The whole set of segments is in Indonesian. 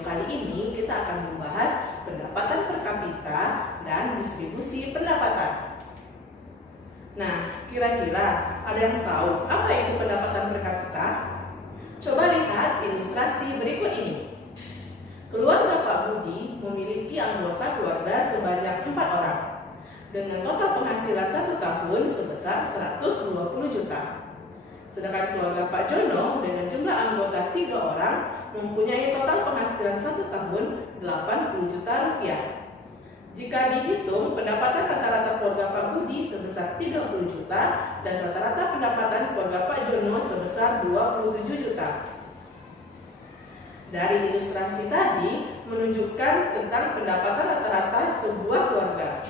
video kali ini kita akan membahas pendapatan per kapita dan distribusi pendapatan. Nah, kira-kira ada yang tahu apa itu pendapatan per kapita? Coba lihat ilustrasi berikut ini. Keluarga Pak Budi memiliki anggota keluarga sebanyak 4 orang dengan total penghasilan 1 tahun sebesar 120 juta. Sedangkan keluarga Pak Jono dengan jumlah anggota 3 orang mempunyai total penghasilan 1 tahun 80 juta rupiah. Jika dihitung, pendapatan rata-rata keluarga Pak Budi sebesar 30 juta dan rata-rata pendapatan keluarga Pak Jono sebesar 27 juta. Dari ilustrasi tadi menunjukkan tentang pendapatan rata-rata sebuah keluarga.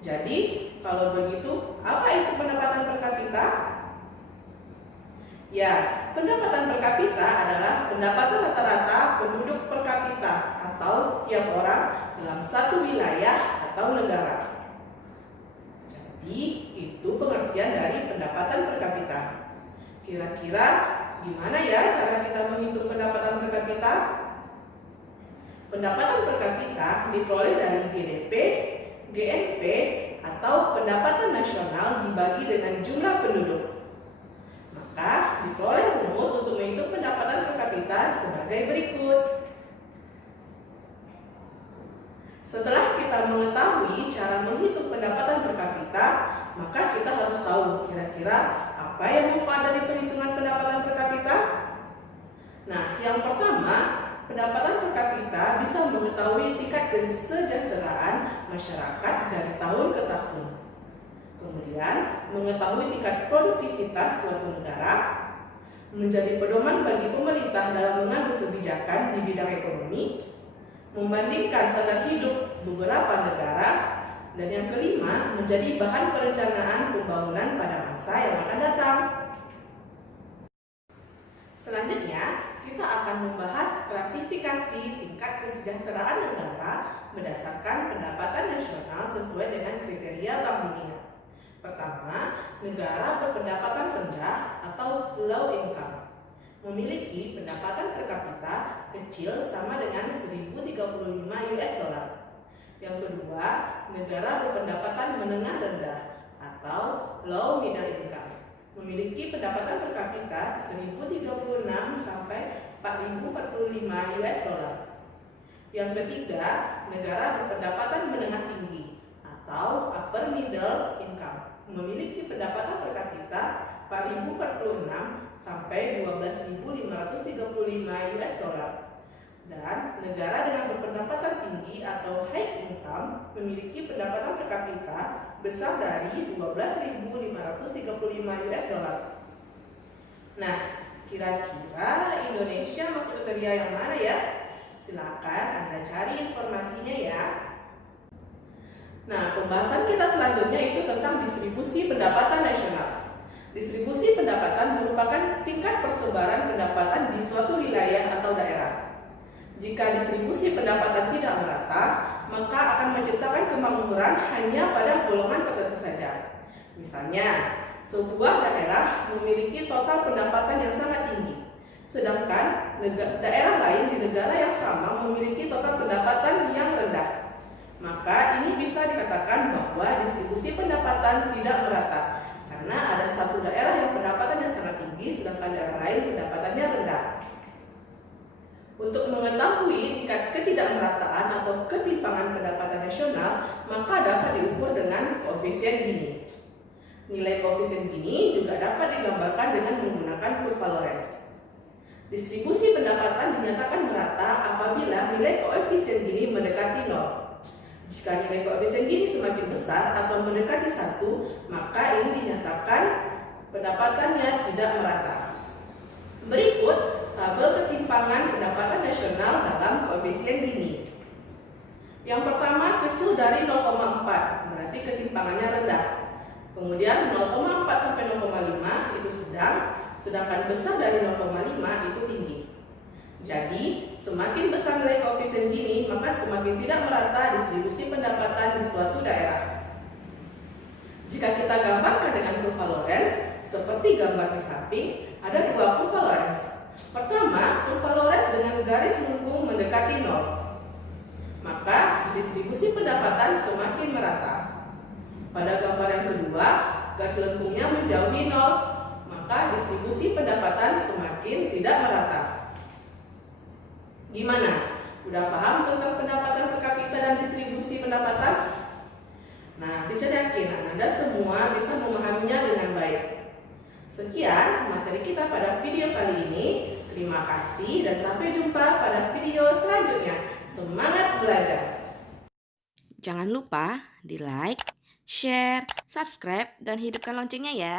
Jadi, kalau begitu, apa itu pendapatan per kapita? Ya, pendapatan per kapita adalah pendapatan rata-rata penduduk per kapita atau tiap orang dalam satu wilayah atau negara. Jadi, itu pengertian dari pendapatan per kapita. Kira-kira gimana ya cara kita menghitung pendapatan per kapita? Pendapatan per kapita diperoleh dari GDP, GNP, atau pendapatan nasional dibagi dengan jumlah penduduk. Maka diperoleh rumus untuk menghitung pendapatan per kapita sebagai berikut. Setelah kita mengetahui cara menghitung pendapatan per kapita, maka kita harus tahu kira-kira apa yang manfaat dari perhitungan pendapatan per kapita. Nah, yang pertama, pendapatan per kapita bisa mengetahui tingkat kesejahteraan masyarakat dari tahun ke tahun. Kemudian, mengetahui tingkat produktivitas suatu negara, menjadi pedoman bagi pemerintah dalam mengambil kebijakan di bidang ekonomi, membandingkan standar hidup beberapa negara, dan yang kelima, menjadi bahan perencanaan pembangunan pada masa yang akan datang. Selanjutnya, kita akan membahas klasifikasi tingkat kesejahteraan negara berdasarkan pendapatan nasional sesuai dengan kriteria Bank Dunia. Pertama, negara berpendapatan rendah atau low income memiliki pendapatan per kapita kecil sama dengan 1035 US dollar. Yang kedua, negara berpendapatan menengah rendah atau low middle income memiliki pendapatan per kapita 1036 sampai 4045 US dollar. Yang ketiga, negara berpendapatan menengah tinggi atau upper middle income memiliki pendapatan per kapita 4046 sampai 12.535 US dollar. Dan negara dengan berpendapatan tinggi atau high income memiliki pendapatan per kapita besar dari 12.535 US dollar. Nah, kira-kira Indonesia masuk kriteria yang mana ya? Silakan Anda cari informasinya ya. Nah, pembahasan kita selanjutnya itu tentang distribusi pendapatan nasional. Distribusi pendapatan merupakan tingkat persebaran pendapatan di suatu wilayah atau daerah. Jika distribusi pendapatan tidak merata, maka akan menciptakan kemakmuran hanya pada golongan tertentu saja. Misalnya, sebuah daerah memiliki total pendapatan yang sangat tinggi, sedangkan daerah lain di negara yang sama memiliki total pendapatan yang rendah. Maka ini bisa dikatakan bahwa distribusi pendapatan tidak merata, karena ada satu daerah yang pendapatannya sangat tinggi, sedangkan daerah lain pendapatannya rendah. Untuk mengetahui tingkat ketidakmerataan atau ketimpangan pendapatan nasional, maka dapat diukur dengan koefisien Gini. Nilai koefisien Gini juga dapat digambarkan dengan menggunakan kurva Lorenz. Distribusi pendapatan dinyatakan merata apabila nilai koefisien Gini mendekati 0. Jika nilai koefisien Gini semakin besar atau mendekati 1, maka ini dinyatakan pendapatannya tidak merata. Berikut tabel ketimpangan pendapatan nasional dalam koefisien Gini. Yang pertama kecil dari 0,4, berarti ketimpangannya rendah. Kemudian 0,4 sampai 0,5 itu sedang, sedangkan besar dari 0,5 itu tinggi. Jadi, semakin besar nilai koefisien Gini, maka semakin tidak merata distribusi pendapatan di suatu daerah. Jika kita gambarkan dengan kurva Lorenz, seperti gambar di samping, ada dua kurva Lorenz. Pertama, kurva Lorenz dengan garis melengkung mendekati 0. Maka distribusi pendapatan semakin merata. Pada gambar yang kedua, garis lengkungnya menjauhi 0, maka distribusi pendapatan semakin tidak merata. Gimana? Udah paham tentang pendapatan per kapita dan distribusi pendapatan? Nah, teacher yakin Anda semua bisa memahaminya dengan baik. Sekian materi kita pada video kali ini. Terima kasih dan sampai jumpa pada video selanjutnya. Semangat belajar! Jangan lupa di like, share, subscribe, dan hidupkan loncengnya ya.